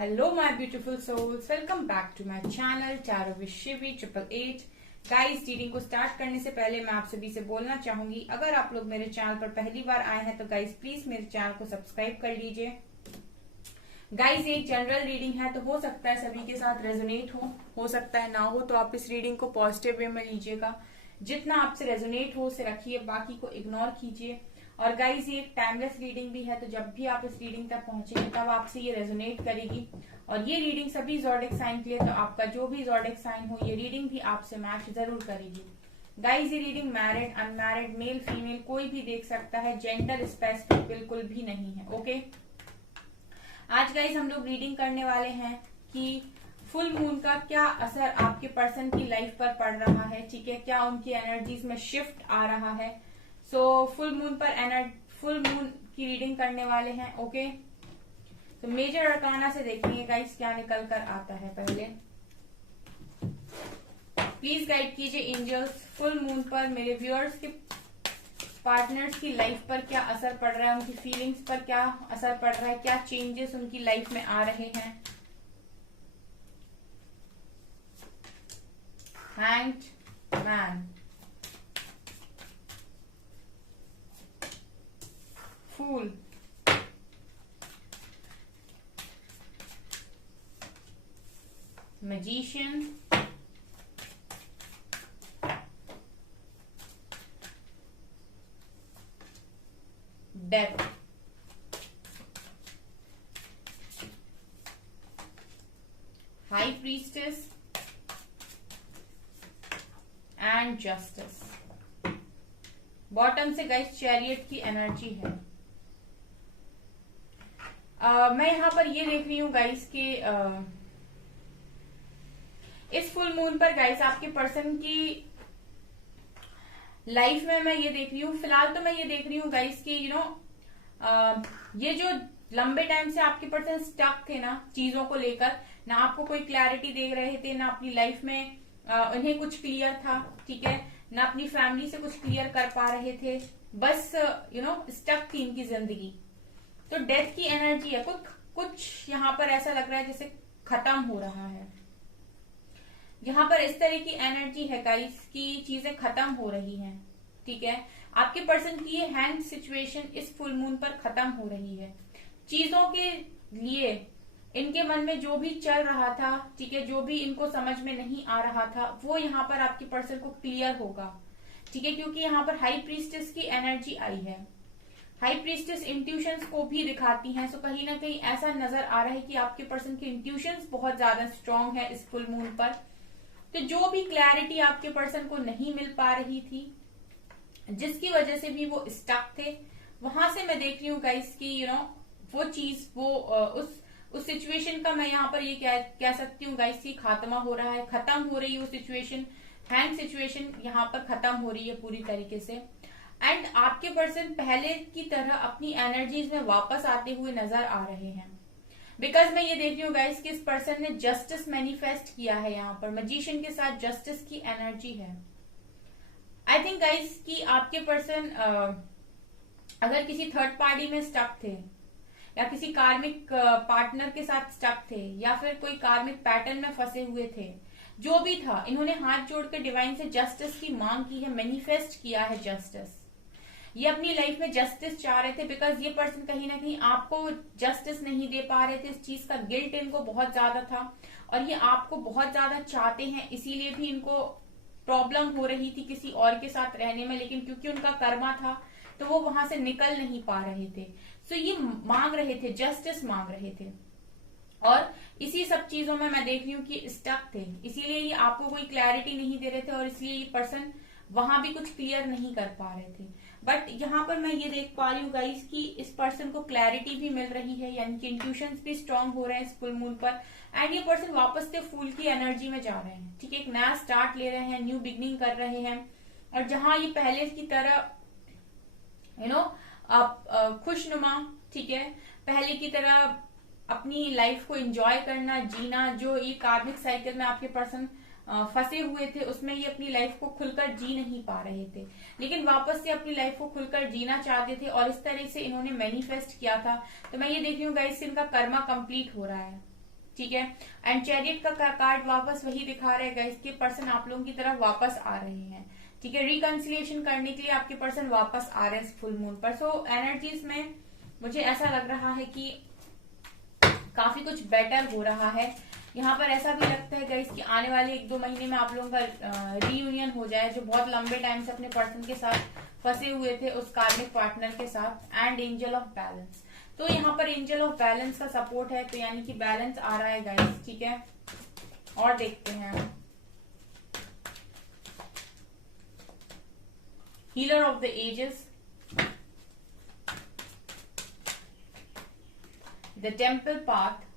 Hello my beautiful souls, welcome back to my channel Tarot with Shivi 888। Guys, reading को start करने से पहले मैं आप सभी से बोलना चाहूंगी, अगर आप लोग मेरे चैनल पर पहली बार आए हैं तो गाइस प्लीज मेरे चैनल को सब्सक्राइब कर लीजिए। गाइस, ये एक जनरल रीडिंग है तो हो सकता है सभी के साथ रेजोनेट हो सकता है ना हो, तो आप इस रीडिंग को पॉजिटिव वे में लीजिएगा। जितना आपसे रेजोनेट हो उसे रखिए, बाकी को इग्नोर कीजिए। और गाइस, ये एक टाइमलेस रीडिंग भी है, तो जब भी आप इस रीडिंग तक पहुंचेंगे तब आपसे ये रेजोनेट करेगी। और ये रीडिंग सभी ज़ोडिएक साइन के लिए, तो आपका जो भी ज़ोडिएक साइन हो ये रीडिंग भी आपसे मैच जरूर करेगी। गाइस, ये reading married unmarried male female कोई भी देख सकता है, जेंडर स्पेसिफिक बिल्कुल भी नहीं है। ओके, आज गाइस हम लोग रीडिंग करने वाले हैं कि फुल मून का क्या असर आपके पर्सन की लाइफ पर पड़ रहा है। ठीक है, क्या उनकी एनर्जीज में शिफ्ट आ रहा है। सो फुल मून की रीडिंग करने वाले हैं। ओके, तो मेजर अरकाना से देखेंगे गाइस क्या निकल कर आता है। पहले प्लीज गाइड कीजिए एंजल्स, फुल मून पर मेरे व्यूअर्स के पार्टनर्स की लाइफ पर क्या असर पड़ रहा है, उनकी फीलिंग्स पर क्या असर पड़ रहा है, क्या चेंजेस उनकी लाइफ में आ रहे हैं। Hanged man, fool, magician, death, high priestess and justice. Bottom से गाइस चैरियट की एनर्जी है। मैं यहां पर ये देख रही हूँ गाइस कि इस फुल मून पर गाइस आपके पर्सन की लाइफ में मैं ये देख रही हूँ, फिलहाल तो मैं ये देख रही हूँ गाइस कि ये जो लंबे टाइम से आपके पर्सन स्टक थे ना चीजों को लेकर, ना आपको कोई क्लैरिटी दे रहे थे, ना अपनी लाइफ में उन्हें कुछ क्लियर था। ठीक है, ना अपनी फैमिली से कुछ क्लियर कर पा रहे थे, बस स्टक थी इनकी जिंदगी। तो डेथ की एनर्जी है, कुछ यहाँ पर ऐसा लग रहा है जैसे खत्म हो रहा है। यहाँ पर इस तरह की एनर्जी है गाइस की चीजें खत्म हो रही हैं। ठीक है, आपके पर्सन की ये हैंग सिचुएशन इस फुल मून पर खत्म हो रही है। चीजों के लिए इनके मन में जो भी चल रहा था, ठीक है, जो भी इनको समझ में नहीं आ रहा था, वो यहाँ पर आपके पर्सन को क्लियर होगा। ठीक है, क्योंकि यहाँ पर हाई प्रीस्टेस की एनर्जी आई है। हाई प्रीस्टेस इंट्यूशंस को भी दिखाती हैं, सो कहीं ना कहीं ऐसा नजर आ रहा है कि आपके पर्सन की इंट्यूशंस बहुत ज्यादा स्ट्रांग है इस फुल मून पर। तो जो भी क्लैरिटी आपके पर्सन को नहीं मिल पा रही थी, जिसकी वजह से भी वो स्टक थे, वहां से मैं देख रही हूँ गाइस कि वो चीज उस सिचुएशन का मैं यहाँ पर ये कह सकती हूँ गाइस की खात्मा हो रहा है, खत्म हो रही है वो सिचुएशन। हैंग सिचुएशन यहाँ पर खत्म हो रही है पूरी तरीके से। एंड आपके पर्सन पहले की तरह अपनी एनर्जीज में वापस आते हुए नजर आ रहे हैं। बिकॉज मैं ये देख रही हूँ गाइस कि इस पर्सन ने जस्टिस मैनिफेस्ट किया है। यहाँ पर मैजिशियन के साथ जस्टिस की एनर्जी है। आई थिंक गाइस कि आपके पर्सन अगर किसी थर्ड पार्टी में स्टक थे, या किसी कार्मिक पार्टनर के साथ स्टक थे, या फिर कोई कार्मिक पैटर्न में फंसे हुए थे, जो भी था, इन्होंने हाथ जोड़कर डिवाइन से जस्टिस की मांग की है, मैनिफेस्ट किया है जस्टिस। ये अपनी लाइफ में जस्टिस चाह रहे थे, बिकॉज ये पर्सन कहीं ना कहीं आपको जस्टिस नहीं दे पा रहे थे। इस चीज का गिल्ट इनको बहुत ज्यादा था, और ये आपको बहुत ज्यादा चाहते हैं, इसीलिए भी इनको प्रॉब्लम हो रही थी किसी और के साथ रहने में, लेकिन क्योंकि उनका कर्मा था तो वो वहां से निकल नहीं पा रहे थे। सो ये मांग रहे थे, जस्टिस मांग रहे थे, और इसी सब चीजों में मैं देख रही हूँ कि स्टक थे, इसीलिए ये आपको कोई क्लैरिटी नहीं दे रहे थे, और इसलिए ये पर्सन वहां भी कुछ क्लियर नहीं कर पा रहे थे। बट यहाँ पर मैं ये देख पा रही हूँ गाइस कि इस पर्सन को क्लैरिटी भी मिल रही है, यानी कि इंट्यूशंस भी स्ट्रांग हो रहे हैं इस फुल मून पर। एंड ये पर्सन वापस से फूल की एनर्जी में जा रहे हैं। ठीक है, एक नया स्टार्ट ले रहे हैं, न्यू बिगनिंग कर रहे हैं। और जहां ये पहले की तरह खुशनुमा, ठीक है, पहले की तरह अपनी लाइफ को एंजॉय करना, जीना, जो ये कार्मिक साइकिल में आपके पर्सन फंसे हुए थे उसमें ये अपनी लाइफ को खुलकर जी नहीं पा रहे थे, लेकिन वापस से अपनी लाइफ को खुलकर जीना चाहते थे, और इस तरह से इन्होंने मैनिफेस्ट किया था। तो मैं ये देख रही हूँ गाइस, इनका कर्मा कंप्लीट हो रहा है। ठीक है। एंड चैरियट का कार्ड वापस वही दिखा रहा है गाइस कि पर्सन आप लोगों की तरफ वापस आ रहे हैं, ठीक है। रिकंसिलिएशन करने के लिए आपके पर्सन वापस आ रहे हैं फुल मून पर। सो एनर्जीज में मुझे ऐसा लग रहा है कि काफी कुछ बेटर हो रहा है। यहाँ पर ऐसा भी लगता है गाइस कि आने वाले 1-2 महीने में आप लोगों का रीयूनियन हो जाए, जो बहुत लंबे टाइम से अपने पर्सन के साथ फंसे हुए थे उस कार्मिक पार्टनर के साथ। एंड एंजल ऑफ बैलेंस, तो यहाँ पर एंजल ऑफ बैलेंस का सपोर्ट है, तो यानी कि बैलेंस आ रहा है गाइस, ठीक है। और देखते हैं healer of the ages, the temple path,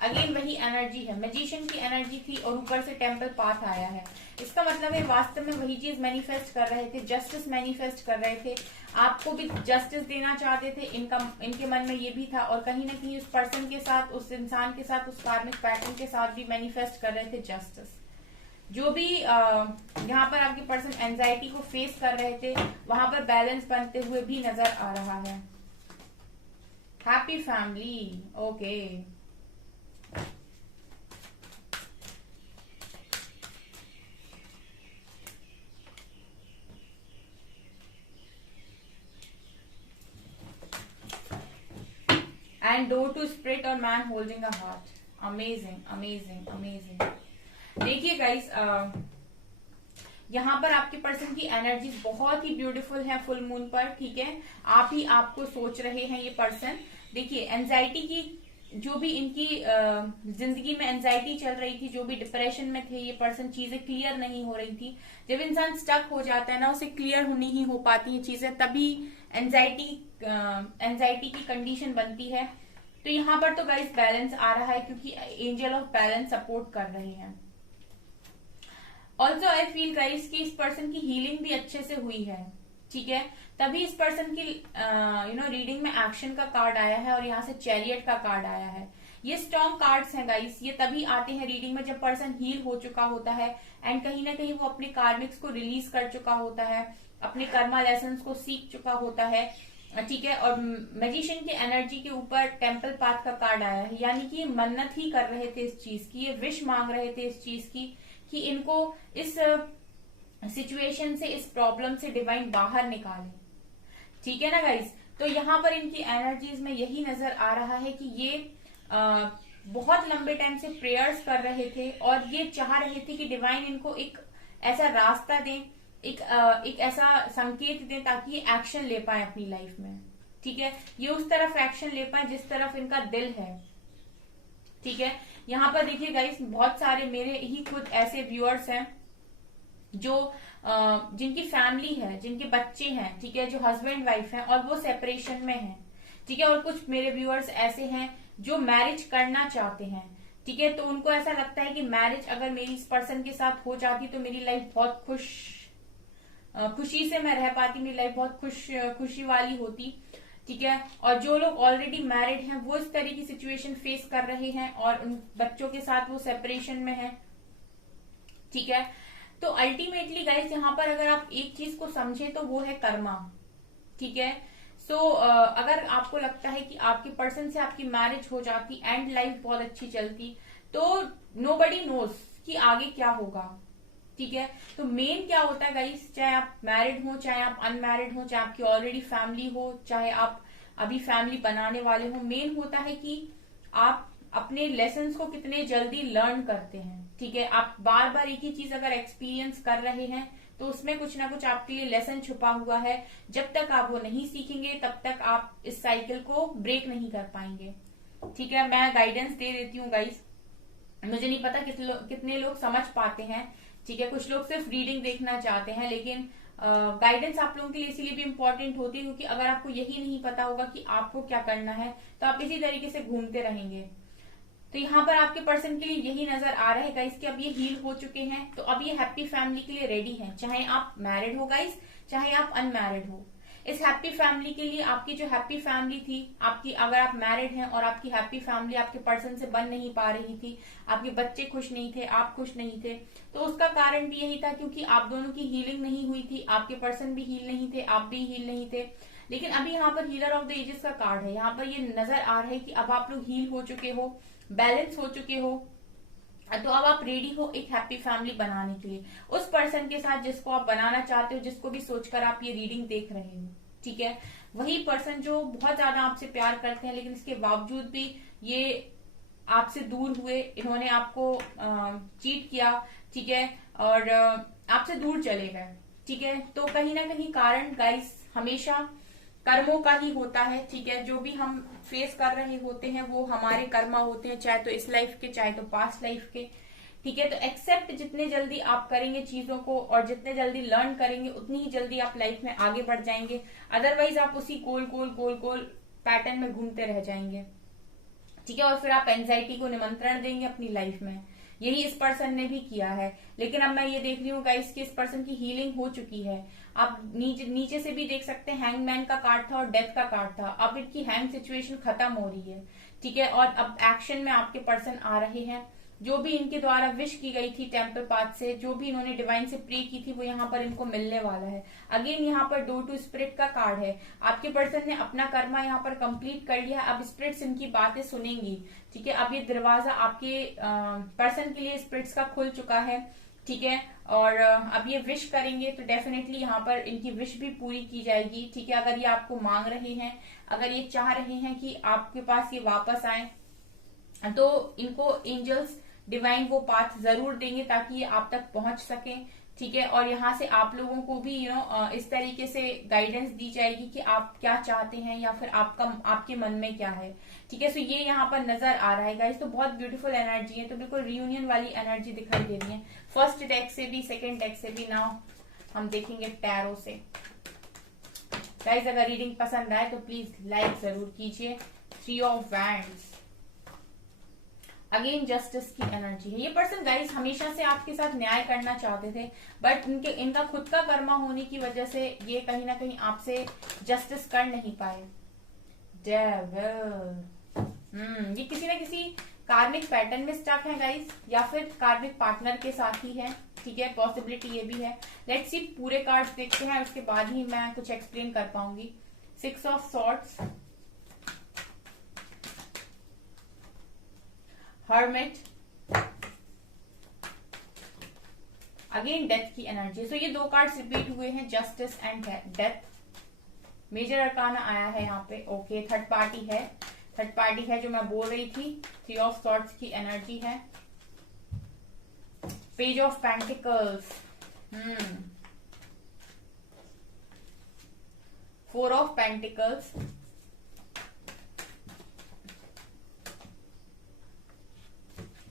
again वही एनर्जी है, मैजिशियन की एनर्जी थी और ऊपर से टेम्पल पाथ आया है। इसका मतलब है वास्तव में वही चीज मैनिफेस्ट कर रहे थे, जस्टिस मैनिफेस्ट कर रहे थे, आपको भी जस्टिस देना चाहते थे, इनके मन में ये भी था, और कहीं ना कहीं उस पर्सन के साथ, उस इंसान के साथ, उस कार्मिक पैटर्न के साथ भी मैनिफेस्ट कर रहे थे जस्टिस। जो भी यहाँ पर आपके पर्सन एंजाइटी को फेस कर रहे थे, वहां पर बैलेंस बनते हुए भी नजर आ रहा है। Happy family, okay. And door to spirit और man holding a heart, amazing amazing amazing. देखिए गाइस, यहाँ पर आपके पर्सन की एनर्जीज बहुत ही ब्यूटीफुल है फुल मून पर, ठीक है। आप ही आपको सोच रहे हैं ये पर्सन। देखिए एंजाइटी की, जो भी इनकी जिंदगी में एंजाइटी चल रही थी, जो भी डिप्रेशन में थे ये पर्सन, चीजें क्लियर नहीं हो रही थी। जब इंसान स्टक हो जाता है ना, उसे क्लियर नहीं ही हो पाती है चीजें, तभी एंजाइटी की कंडीशन बनती है। तो यहाँ पर तो गाइस बैलेंस आ रहा है क्योंकि एंजल ऑफ बैलेंस सपोर्ट कर रहे हैं। ऑल्सो आई फील गाइस कि इस पर्सन की हीलिंग भी अच्छे से हुई है, ठीक है। तभी इस पर्सन की रीडिंग में एक्शन का कार्ड आया है और यहाँ से चैरियट का कार्ड आया है। ये स्ट्रॉन्ग कार्ड्स हैं गाइस, ये तभी आते हैं रीडिंग में जब पर्सन हील हो चुका होता है एंड कहीं ना कहीं वो अपने कार्मिक्स को रिलीज कर चुका होता है, अपने कर्मा लेसन्स को सीख चुका होता है, ठीक है। और मैजिशियन की एनर्जी के ऊपर टेम्पल पाथ का कार्ड आया है, यानी कि ये मन्नत ही कर रहे थे इस चीज की, ये विश मांग रहे थे इस चीज की कि इनको इस सिचुएशन से, इस प्रॉब्लम से डिवाइन बाहर निकाले, ठीक है ना गाइस। तो यहाँ पर इनकी एनर्जीज में यही नजर आ रहा है कि ये बहुत लंबे टाइम से प्रेयर्स कर रहे थे और ये चाह रहे थे कि डिवाइन इनको एक ऐसा रास्ता दें, एक ऐसा संकेत दें ताकि ये एक्शन ले पाए अपनी लाइफ में, ठीक है। ये उस तरफ एक्शन ले पाए जिस तरफ इनका दिल है, ठीक है। यहाँ पर देखिए गाइस, बहुत सारे मेरे ही खुद ऐसे व्यूअर्स हैं जो जिनकी फैमिली है, जिनके बच्चे हैं, ठीक है, जो हस्बैंड वाइफ हैं और वो सेपरेशन में हैं, ठीक है। और कुछ मेरे व्यूअर्स ऐसे हैं जो मैरिज करना चाहते हैं, ठीक है। तो उनको ऐसा लगता है कि मैरिज अगर मेरी इस पर्सन के साथ हो जाती तो मेरी लाइफ बहुत खुशी से मैं रह पाती, मेरी लाइफ बहुत खुशी वाली होती, ठीक है। और जो लोग ऑलरेडी मैरिड हैं वो इस तरह की सिचुएशन फेस कर रहे हैं और उन बच्चों के साथ वो सेपरेशन में है, ठीक है। तो अल्टीमेटली गाइस, यहाँ पर अगर आप एक चीज को समझें तो वो है कर्मा, ठीक है। सो अगर आपको लगता है कि आपके पर्सन से आपकी मैरिज हो जाती एंड लाइफ बहुत अच्छी चलती, तो नोबडी नोज कि आगे क्या होगा, ठीक है। तो मेन क्या होता है गाइस, चाहे आप मैरिड हो, चाहे आप अनमैरिड हो, चाहे आपकी ऑलरेडी फैमिली हो, चाहे आप अभी फैमिली बनाने वाले हो, मेन होता है कि आप अपने लेसन्स को कितने जल्दी लर्न करते हैं, ठीक है। आप बार बार एक ही चीज अगर एक्सपीरियंस कर रहे हैं तो उसमें कुछ ना कुछ आपके लिए लेसन छुपा हुआ है। जब तक आप वो नहीं सीखेंगे तब तक आप इस साइकिल को ब्रेक नहीं कर पाएंगे, ठीक है। मैं गाइडेंस दे देती हूँ गाइस, मुझे नहीं पता कितने लोग समझ पाते हैं, ठीक है। कुछ लोग सिर्फ रीडिंग देखना चाहते हैं, लेकिन गाइडेंस आप लोगों के लिए इसीलिए भी इम्पोर्टेंट होती है क्योंकि अगर आपको यही नहीं पता होगा कि आपको क्या करना है तो आप इसी तरीके से घूमते रहेंगे। तो यहाँ पर आपके पर्सन के लिए यही नजर आ रहा है गाइस कि अब ये हील हो चुके हैं, तो अब ये हैप्पी फैमिली के लिए रेडी हैं, चाहे आप मैरिड हो गाइस, चाहे आप अनमैरिड हो। इस हैप्पी फैमिली के लिए, आपकी जो हैप्पी फैमिली थी आपकी, अगर आप मैरिड हैं और आपकी हैप्पी फैमिली आपके पर्सन से बन नहीं पा रही थी, आपके बच्चे खुश नहीं थे, आप खुश नहीं थे, तो उसका कारण भी यही था क्योंकि आप दोनों की हीलिंग नहीं हुई थी, आपके पर्सन भी हील नहीं थे, आप भी हील नहीं थे। लेकिन अभी यहाँ पर हीलर ऑफ द एजेस का कार्ड है, यहाँ पर ये नजर आ रहा है कि अब आप लोग हील हो चुके हो, बैलेंस हो चुके हो, तो अब आप रेडी हो एक हैप्पी फैमिली बनाने के लिए उस पर्सन के साथ जिसको आप बनाना चाहते हो, जिसको भी सोचकर आप ये रीडिंग देख रहे हो। ठीक है, वही पर्सन जो बहुत ज्यादा आपसे प्यार करते हैं, लेकिन इसके बावजूद भी ये आपसे दूर हुए, इन्होंने आपको चीट किया। ठीक है, और आपसे दूर चले गए। ठीक है, तो कहीं ना कहीं कारण गाइस हमेशा कर्मों का ही होता है। ठीक है, जो भी हम फेस कर रहे होते हैं वो हमारे कर्मा होते हैं, चाहे तो इस लाइफ के चाहे तो पास्ट लाइफ के। ठीक है, तो एक्सेप्ट जितने जल्दी आप करेंगे चीजों को और जितने जल्दी लर्न करेंगे उतनी ही जल्दी आप लाइफ में आगे बढ़ जाएंगे। अदरवाइज आप उसी गोल गोल गोल गोल पैटर्न में घूमते रह जाएंगे। ठीक है, और फिर आप एंजाइटी को निमंत्रण देंगे अपनी लाइफ में। यही इस पर्सन ने भी किया है। लेकिन अब मैं ये देख रही हूँ गाइस कि इस पर्सन की हीलिंग हो चुकी है। आप नीचे से भी देख सकते हैं, हैंगमैन का कार्ड था और डेथ का कार्ड था। अब इनकी हैंग सिचुएशन खत्म हो रही है। ठीक है, और अब एक्शन में आपके पर्सन आ रहे हैं। जो भी इनके द्वारा विश की गई थी टेम्पल पाथ से, जो भी इन्होंने डिवाइन से प्रे की थी, वो यहाँ पर इनको मिलने वाला है। अगेन यहाँ पर डोर टू स्पिरिट का कार्ड है। आपके पर्सन ने अपना कर्मा यहाँ पर कंप्लीट कर लिया। अब स्पिरिट्स इनकी बातें सुनेंगी। ठीक है, अब ये दरवाजा आपके पर्सन के लिए स्पिरिट्स का खुल चुका है। ठीक है, और अब ये विश करेंगे तो डेफिनेटली यहाँ पर इनकी विश भी पूरी की जाएगी। ठीक है, अगर ये आपको मांग रहे हैं, अगर ये चाह रहे हैं कि आपके पास ये वापस आए, तो इनको एंजल्स डिवाइन वो पाथ जरूर देंगे ताकि ये आप तक पहुंच सके। ठीक है, और यहाँ से आप लोगों को भी इस तरीके से गाइडेंस दी जाएगी कि आप क्या चाहते हैं या फिर आपके मन में क्या है। ठीक है, सो ये यहाँ पर नजर आ रहा है गाइस। तो बहुत ब्यूटीफुल एनर्जी है, तो बिल्कुल रियूनियन वाली एनर्जी दिखाई दे रही है, फर्स्ट डेक से भी सेकेंड डेक से भी। नाउ हम देखेंगे टैरो से। गाइस अगर रीडिंग पसंद आए तो प्लीज लाइक जरूर कीजिए। 3 ऑफ वैंड्स, अगेन जस्टिस की एनर्जी है। ये पर्सन गाइस हमेशा से आपके साथ न्याय करना चाहते थे, बट इनका खुद का कर्मा होने की वजह से ये कहीं ना कहीं आपसे जस्टिस कर नहीं पाए। डेविल, ये किसी ना किसी कार्मिक पैटर्न में स्टक है गाइस, या फिर कार्मिक पार्टनर के साथ ही है। ठीक है, पॉसिबिलिटी ये भी है। लेट्स सी पूरे कार्ड्स देखते हैं, उसके बाद ही मैं कुछ एक्सप्लेन कर पाऊंगी। 6 of swords, hermit, again death की एनर्जी। सो ये 2 कार्ड्स रिपीट हुए हैं, justice and death. Major arcana आया है यहाँ पे। ओके, थर्ड पार्टी है जो मैं बोल रही थी। 3 ऑफ सॉर्ड्स की एनर्जी है। Page of pentacles, 4 of pentacles,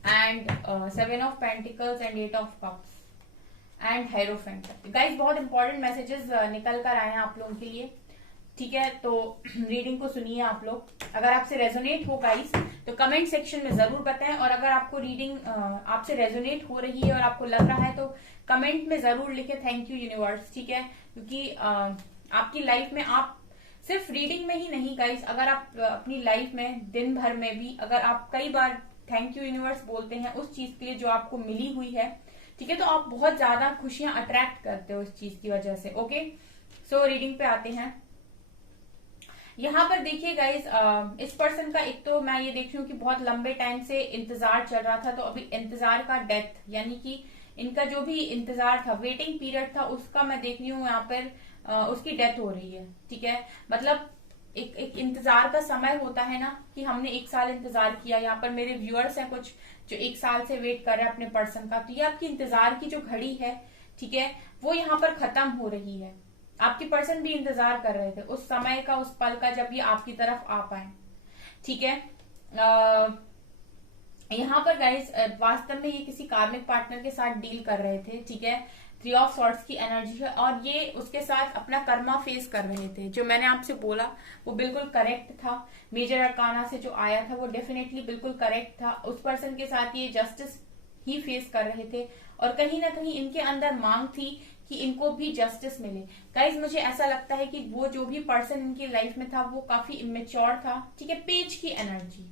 and 7 of pentacles and 8 of cups and hierophant. Guys बहुत इंपॉर्टेंट मैसेजेस निकल कर आए हैं आप लोगों के लिए। ठीक है, तो रीडिंग को सुनिए आप लोग। अगर आपसे रेजोनेट हो गाइस तो कमेंट सेक्शन में जरूर बताएं, और अगर आपको रीडिंग आपसे रेजोनेट हो रही है और आपको लग रहा है तो कमेंट में जरूर लिखे थैंक यू यूनिवर्स। ठीक है, क्योंकि आपकी लाइफ में आप सिर्फ रीडिंग में ही नहीं गाइस, अगर आप अपनी लाइफ में दिन भर में भी अगर आप कई बार थैंक यू यूनिवर्स बोलते हैं उस चीज के लिए जो आपको मिली हुई है, ठीक है, तो आप बहुत ज्यादा खुशियां अट्रैक्ट करते हो इस चीज की वजह से। ओके, सो रीडिंग पे आते हैं। यहाँ पर देखिए गाइज, इस पर्सन का एक तो मैं ये देख रही हूँ कि बहुत लंबे टाइम से इंतजार चल रहा था, तो अभी इंतजार का डेथ, यानी कि इनका जो भी इंतजार था, वेटिंग पीरियड था, उसका मैं देख रही हूँ यहाँ पर उसकी डेथ हो रही है। ठीक है, मतलब एक इंतजार का समय होता है ना कि हमने 1 साल इंतजार किया। यहाँ पर मेरे व्यूअर्स हैं कुछ जो 1 साल से वेट कर रहे हैं अपने पर्सन का, तो ये आपकी इंतजार की जो घड़ी है, ठीक है, वो यहाँ पर खत्म हो रही है। आपके पर्सन भी इंतजार कर रहे थे उस समय का, उस पल का जब ये आपकी तरफ आ पाए। ठीक है, यहाँ पर गाइस वास्तव में ये किसी कार्मिक पार्टनर के साथ डील कर रहे थे। ठीक है, 3 ऑफ सॉर्ड्स की एनर्जी है और ये उसके साथ अपना कर्मा फेस कर रहे थे। जो मैंने आपसे बोला वो बिल्कुल करेक्ट था। मेजर अरकाना से जो आया था वो डेफिनेटली बिल्कुल करेक्ट था। उस पर्सन के साथ ये जस्टिस ही फेस कर रहे थे और कहीं ना कहीं इनके अंदर मांग थी कि इनको भी जस्टिस मिले। गाइज मुझे ऐसा लगता है कि वो जो भी पर्सन इनकी लाइफ में था वो काफी इमेच्योर था। ठीक है, पेज की एनर्जी,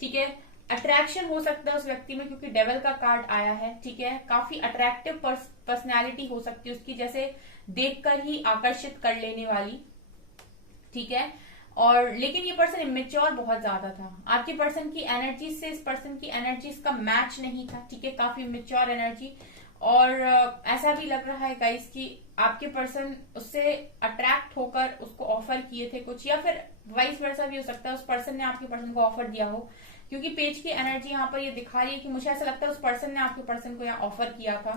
ठीक है, अट्रैक्शन हो सकता है उस व्यक्ति में क्योंकि डेविल का कार्ड आया है। ठीक है, काफी अट्रैक्टिव पर्सनैलिटी हो सकती है उसकी, जैसे देखकर ही आकर्षित कर लेने वाली, ठीक है। और लेकिन ये पर्सन इमेच्योर बहुत ज्यादा था, आपके पर्सन की एनर्जी से इस पर्सन की एनर्जीज का मैच नहीं था, ठीक है, काफी इमेच्योर एनर्जी। और ऐसा भी लग रहा है गाइस कि आपके पर्सन उससे अट्रैक्ट होकर उसको ऑफर किए थे कुछ, या फिर वाइस वर्सा भी हो सकता है, उस पर्सन ने आपके पर्सन को ऑफर दिया हो, क्योंकि पेज की एनर्जी यहाँ पर ये दिखा रही है कि मुझे ऐसा लगता है उस पर्सन ने आपके पर्सन को यहाँ ऑफर किया था,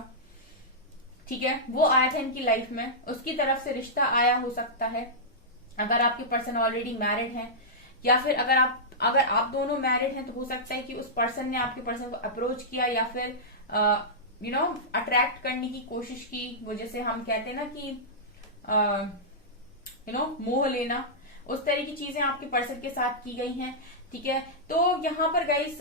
ठीक है। वो आया था इनकी लाइफ में, उसकी तरफ से रिश्ता आया हो सकता है, अगर आपके पर्सन ऑलरेडी मैरिड हैं, या फिर अगर आप दोनों मैरिड हैं तो हो सकता है कि उस पर्सन ने आपके पर्सन को अप्रोच किया, या फिर अट्रैक्ट करने की कोशिश की, वो जैसे हम कहते हैं ना कि मोह लेना, उस तरह की चीजें आपके पर्सन के साथ की गई हैं, ठीक है। तो यहाँ पर गाइस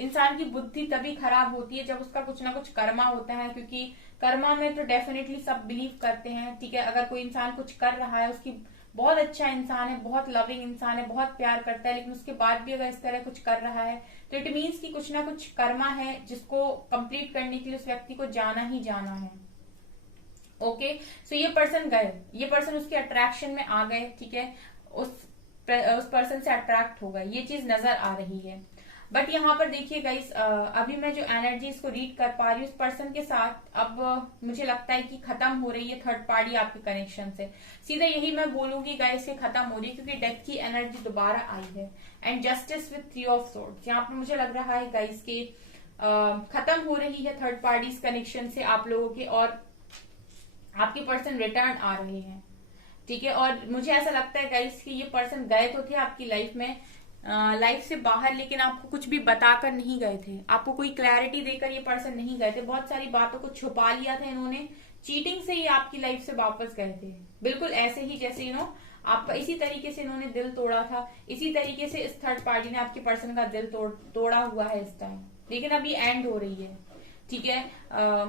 इंसान की बुद्धि तभी खराब होती है जब उसका कुछ ना कुछ कर्मा होता है, क्योंकि कर्मा में तो डेफिनेटली सब बिलीव करते हैं, ठीक है। अगर कोई इंसान कुछ कर रहा है, उसकी बहुत अच्छा इंसान है, बहुत लविंग इंसान है, बहुत प्यार करता है, लेकिन उसके बाद भी अगर इस तरह कुछ कर रहा है तो इट मीन्स कि कुछ ना कुछ कर्मा है जिसको कंप्लीट करने के लिए उस व्यक्ति को जाना ही जाना है। ओके, सो ये पर्सन गए, ये पर्सन उसके अट्रैक्शन में आ गए, ठीक है, उस पर्सन से अट्रैक्ट हो गए, ये चीज नजर आ रही है। बट यहाँ पर देखिए गाइस, अभी मैं जो एनर्जी इसको रीड कर पा रही हूँ, उस पर्सन के साथ अब मुझे लगता है कि खत्म हो रही है थर्ड पार्टी आपके कनेक्शन से, सीधा यही मैं बोलूंगी गाइस कि खत्म हो रही है, क्योंकि डेथ की एनर्जी दोबारा आई है and justice with 3 of swords. यहाँ पर मुझे लग रहा है गाइस कि खत्म हो रही है थर्ड पार्टी कनेक्शन से आप लोगों के, और आपके पर्सन रिटर्न आ रहे हैं, ठीक है। और मुझे ऐसा लगता है गाइस कि ये पर्सन गए तो थे आपकी लाइफ में, लाइफ से बाहर, लेकिन आपको कुछ भी बताकर नहीं गए थे, आपको कोई क्लैरिटी देकर ये पर्सन नहीं गए थे, बहुत सारी बातों को छुपा लिया था इन्होंने, चीटिंग से ही आपकी लाइफ से वापस गए थे, बिल्कुल ऐसे ही जैसे आपका इसी तरीके से इन्होंने दिल तोड़ा था, इसी तरीके से इस थर्ड पार्टी ने आपके पर्सन का दिल तोड़ा हुआ है इस टाइम, लेकिन अभी एंड हो रही है, ठीक है।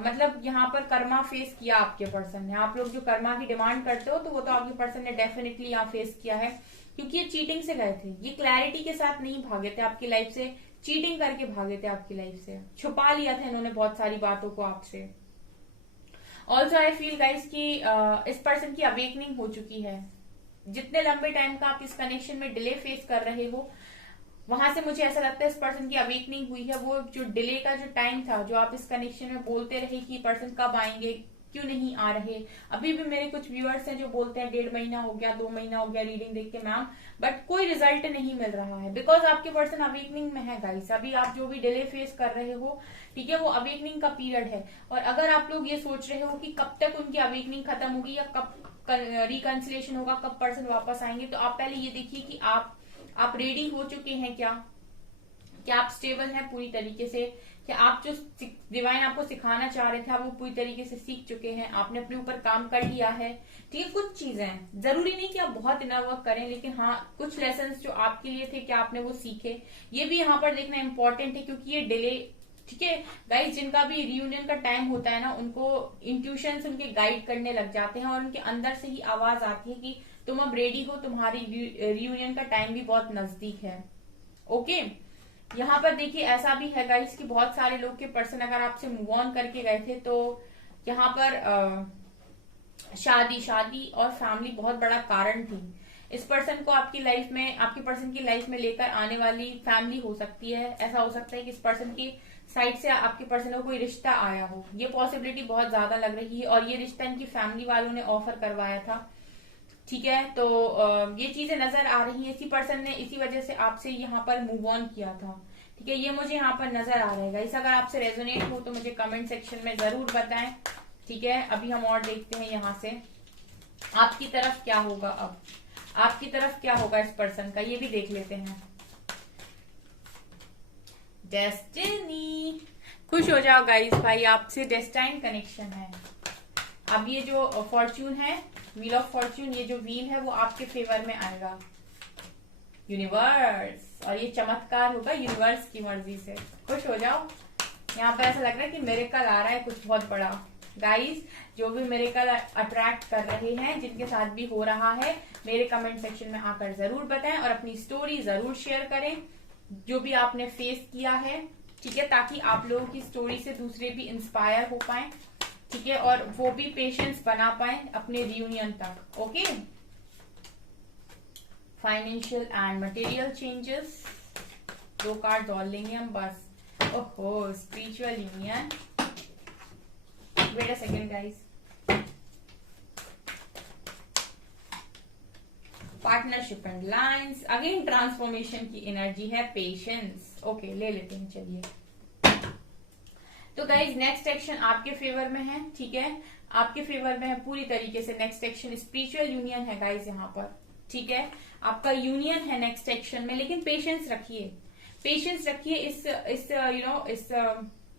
मतलब यहाँ पर कर्मा फेस किया आपके पर्सन ने, आप लोग जो कर्मा की डिमांड करते हो तो वो तो आपके पर्सन ने डेफिनेटली यहाँ फेस किया है, क्योंकि ये चीटिंग से गए थे, ये क्लैरिटी के साथ नहीं भागे थे आपकी लाइफ से, चीटिंग करके भागे थे आपकी लाइफ से, छुपा लिया था इन्होंने बहुत सारी बातों को आपसे। ऑल्सो आई फील गाइस कि इस पर्सन की अवेकनिंग हो चुकी है, जितने लंबे टाइम का आप इस कनेक्शन में डिले फेस कर रहे हो, वहां से मुझे ऐसा लगता है इस पर्सन की अवेकनिंग हुई है। वो जो डिले का जो टाइम था, जो आप इस कनेक्शन में बोलते रहे कि पर्सन कब आएंगे, क्यों नहीं आ रहे, अभी भी मेरे कुछ व्यूअर्स हैं जो बोलते हैं 1.5 महीना हो गया, 2 महीना हो गया रीडिंग देख के मैम, बट कोई रिजल्ट नहीं मिल रहा है, बिकॉज आपके पर्सन अवेकनिंग में है गाइस। अभी आप जो भी डिले फेस कर रहे हो, ठीक है, वो अवेकनिंग का पीरियड है। और अगर आप लोग ये सोच रहे हो कि कब तक उनकी अवेकनिंग खत्म होगी या कब रिकंसिलेशन होगा, कब पर्सन वापस आएंगे, तो आप पहले ये देखिए कि आप रेडी हो चुके हैं क्या आप स्टेबल हैं पूरी तरीके से, कि आप जो डिवाइन आपको सिखाना चाह रहे थे आप वो पूरी तरीके से सीख चुके हैं, आपने अपने ऊपर काम कर लिया है, ठीक है। कुछ चीजें जरूरी नहीं कि आप बहुत इनर वर्क करें, लेकिन हाँ कुछ लेसन्स जो आपके लिए थे क्या आपने वो सीखे, ये भी यहाँ पर देखना इंपॉर्टेंट है, क्योंकि ये डिले, ठीक है गाइस, जिनका भी रियूनियन का टाइम होता है ना, उनको इंट्यूशंस उनके गाइड करने लग जाते हैं, और उनके अंदर से ही आवाज आती है कि तुम अब रेडी हो, तुम्हारी रियूनियन का टाइम भी बहुत नजदीक है। ओके, यहाँ पर देखिए ऐसा भी है गाइस कि बहुत सारे लोग के पर्सन अगर आपसे मूव ऑन करके गए थे, तो यहाँ पर शादी और फैमिली बहुत बड़ा कारण थी। इस पर्सन को आपकी लाइफ में, आपके पर्सन की लाइफ में लेकर आने वाली फैमिली हो सकती है। ऐसा हो सकता है कि इस पर्सन की साइड से आपके पर्सन को कोई रिश्ता आया हो, ये पॉसिबिलिटी बहुत ज्यादा लग रही है, और ये रिश्ता इनकी फैमिली वालों ने ऑफर करवाया था, ठीक है। तो ये चीजें नजर आ रही हैं, इसी पर्सन ने इसी वजह से आपसे यहाँ पर मूव ऑन किया था, ठीक है, ये मुझे यहाँ पर नजर आ रहेगा। इस अगर आपसे रेजोनेट हो तो मुझे कमेंट सेक्शन में जरूर बताएं, ठीक है। अभी हम और देखते हैं यहाँ से आपकी तरफ क्या होगा, अब आपकी तरफ क्या होगा इस पर्सन का, ये भी देख लेते हैं। डेस्टिनी, खुश हो जाओ गाइस, भाई आपसे डेस्टाइन कनेक्शन है। अब ये जो फॉर्च्यून है, व्हील ऑफ फॉर्च्यून, ये जो व्हील है वो आपके फेवर में आएगा, यूनिवर्स, और ये चमत्कार होगा यूनिवर्स की मर्जी से। खुश हो जाओ, यहाँ पर ऐसा लग रहा है कि मिरेकल आ रहा है कुछ बहुत बड़ा। गाइस, जो भी मिरेकल अट्रैक्ट कर रहे हैं, जिनके साथ भी हो रहा है, मेरे कमेंट सेक्शन में आकर जरूर बताएं, और अपनी स्टोरी जरूर शेयर करें, जो भी आपने फेस किया है, ठीक है, ताकि आप लोगों की स्टोरी से दूसरे भी इंस्पायर हो पाए, ठीक है, और वो भी पेशेंस बना पाए अपने रियूनियन तक। Okay, financial and material changes, 2 card और लेंगे हम बस। ओहो, spiritual union, wait a second guys, partnership and lines, again transformation की एनर्जी है, पेशेंस। ओके, ले लेते हैं, चलिए। तो गाइज नेक्स्ट एक्शन आपके फेवर में है, ठीक है, आपके फेवर में है पूरी तरीके से। नेक्स्ट एक्शन स्पिरिचुअल यूनियन है गाइज यहाँ पर, ठीक है, आपका यूनियन है नेक्स्ट एक्शन में, लेकिन पेशेंस रखिए, पेशेंस रखिए इस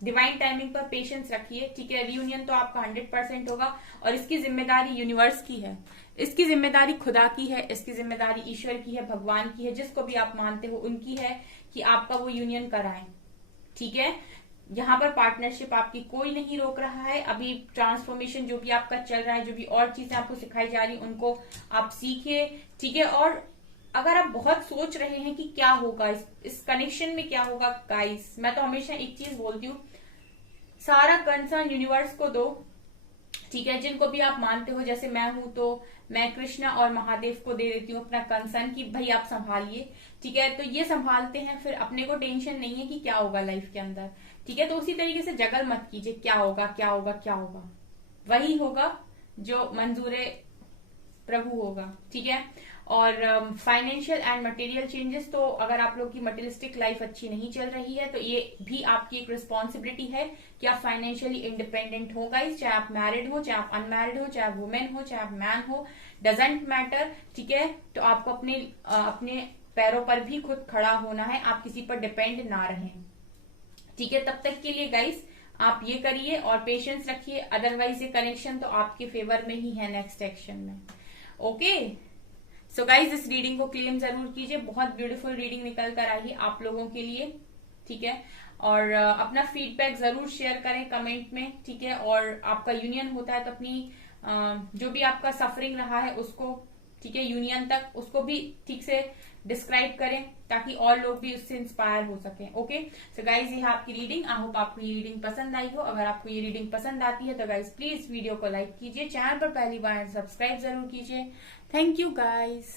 डिवाइन टाइमिंग पर पेशेंस रखिए, ठीक है। रियूनियन तो आपका 100% होगा, और इसकी जिम्मेदारी यूनिवर्स की है, इसकी जिम्मेदारी खुदा की है, इसकी जिम्मेदारी ईश्वर की है, भगवान की है, जिसको भी आप मानते हो उनकी है कि आपका वो यूनियन कराएं, ठीक है। यहाँ पर पार्टनरशिप आपकी कोई नहीं रोक रहा है। अभी ट्रांसफॉर्मेशन जो भी आपका चल रहा है, जो भी और चीजें आपको सिखाई जा रही उनको आप सीखिए, ठीक है। और अगर आप बहुत सोच रहे हैं कि क्या होगा इस कनेक्शन में, क्या होगा गाइस, मैं तो हमेशा एक चीज बोलती हूँ, सारा कंसर्न यूनिवर्स को दो, ठीक है। जिनको भी आप मानते हो, जैसे मैं हूं तो मैं कृष्णा और महादेव को दे देती हूँ अपना कंसर्न कि भाई आप संभालिए, ठीक है। तो ये संभालते हैं, फिर अपने को टेंशन नहीं है कि क्या होगा लाइफ के अंदर, ठीक है। तो उसी तरीके से जगल मत कीजिए, क्या होगा क्या होगा क्या होगा, वही होगा जो मंजूर प्रभु होगा, ठीक है। और फाइनेंशियल एंड मटेरियल चेंजेस, तो अगर आप लोग की मटेरियलिस्टिक लाइफ अच्छी नहीं चल रही है तो ये भी आपकी एक रिस्पॉन्सिबिलिटी है कि आप फाइनेंशियली इंडिपेंडेंट हो गाइस, चाहे आप मैरिड हो, चाहे आप अनमैरिड हो, चाहे आप वुमेन हो, चाहे आप मैन हो, डजेंट मैटर, ठीक है। तो आपको अपने पैरों पर भी खुद खड़ा होना है, आप किसी पर डिपेंड ना रहें, ठीक है। तब तक के लिए गाइस आप ये करिए और पेशेंस रखिए, अदरवाइज ये कनेक्शन तो आपके फेवर में ही है नेक्स्ट एक्शन में। ओके, सो गाइज इस रीडिंग को क्लेम जरूर कीजिए, बहुत ब्यूटीफुल रीडिंग निकल कर आई है आप लोगों के लिए, ठीक है। और अपना फीडबैक जरूर शेयर करें कमेंट में, ठीक है। और आपका यूनियन होता है तो अपनी जो भी आपका सफरिंग रहा है उसको, ठीक है, यूनियन तक उसको भी ठीक से डिस्क्राइब करें ताकि और लोग भी उससे इंस्पायर हो सके। ओके, सो गाइज ये है आपकी रीडिंग, आई होप आपको ये रीडिंग पसंद आई हो। अगर आपको ये रीडिंग पसंद आती है तो गाइज प्लीज वीडियो को लाइक कीजिए, चैनल पर पहली बार सब्सक्राइब जरूर कीजिए। Thank you guys.